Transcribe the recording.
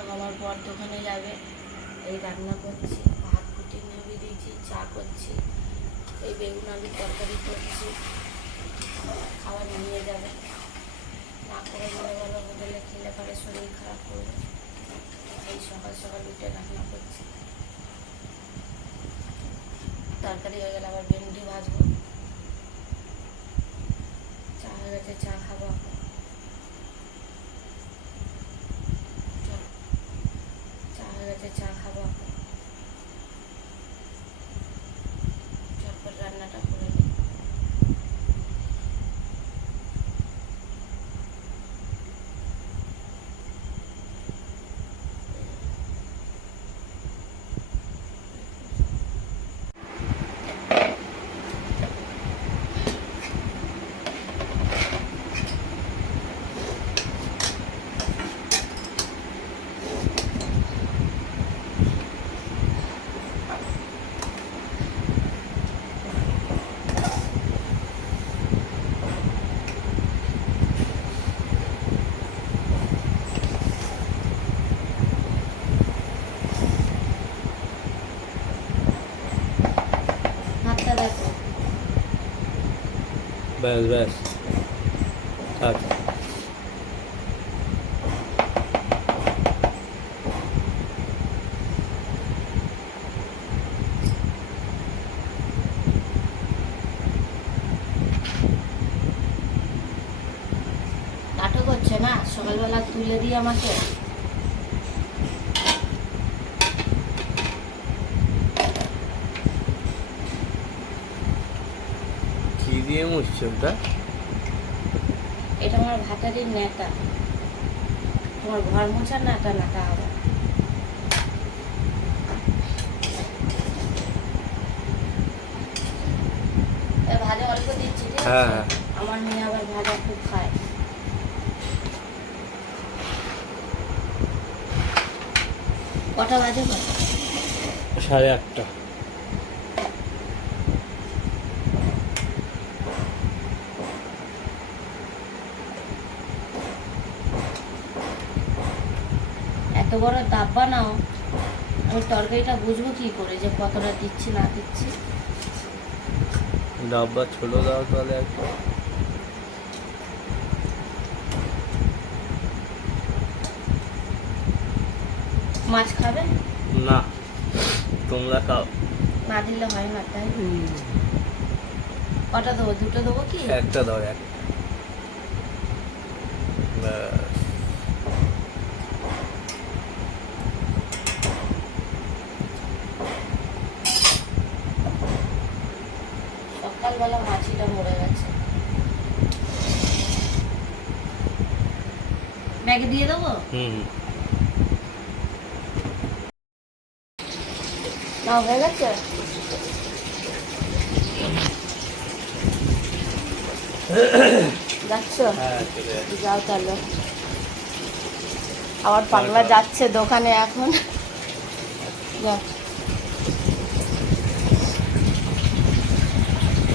আমার বর দোকানে যাবে, এই রান্না করছি, ভাত ফুটিয়ে নেড়ে দিয়েছি, চা করছি, এই বেগুন আলুর তরকারি করছি, খাবার নিয়ে যাবে। না করে মনে বলো হোটেলে খেলে পরে শরীর খারাপ করবে। এই সকাল সকাল উঠে রান্না করছি। তরকারি হয়ে গেলে আবার ভেন্ডি ভাজবো। চা হয়ে গেছে, চা খাবো। চা হয়ে গেছে, চা খাবো। ঝটপট রান্নাটা করে নিই। ভাতটা দেখো। ব্যাস ব্যাস থাক। নাটক হচ্ছে না, সকালবেলা তুলে দিয়ে আমাকে। কি দিয়ে মুছছে ওটা? এটা আমার ভাতারই নেতা, তোমার ঘর মোছার নেতা নাটা আবার। ভাজা অল্প দিচ্ছি, ঠিক আছে? হ্যাঁ। আমার মেয়ে আবার ভাজা খুব খায়। কটা বাজে? 8:30। এত বড় ডাব্বা নাও, আমি তরকারিটা বুঝবো কি করে যে কতটা দিচ্ছি না দিচ্ছি? ডাব্বা ছোট দাও তাহলে একটা। মাছ খাবে না, তোমরা খাও। না দিলে হয় না, তাই? কটা দেবো? দুটো দেবো কি? একটা দাও, একটা। ব্যাস। সকালবেলা মাছিটা মরে গেছে। ব্যাগে দিয়ে দেবো? না হয়ে গেছে। যাচ্ছ? হ্যাঁ, চলে যাচ্ছে। যাও তাহলে। আবার পাগলা যাচ্ছে দোকানে এখন। যাও।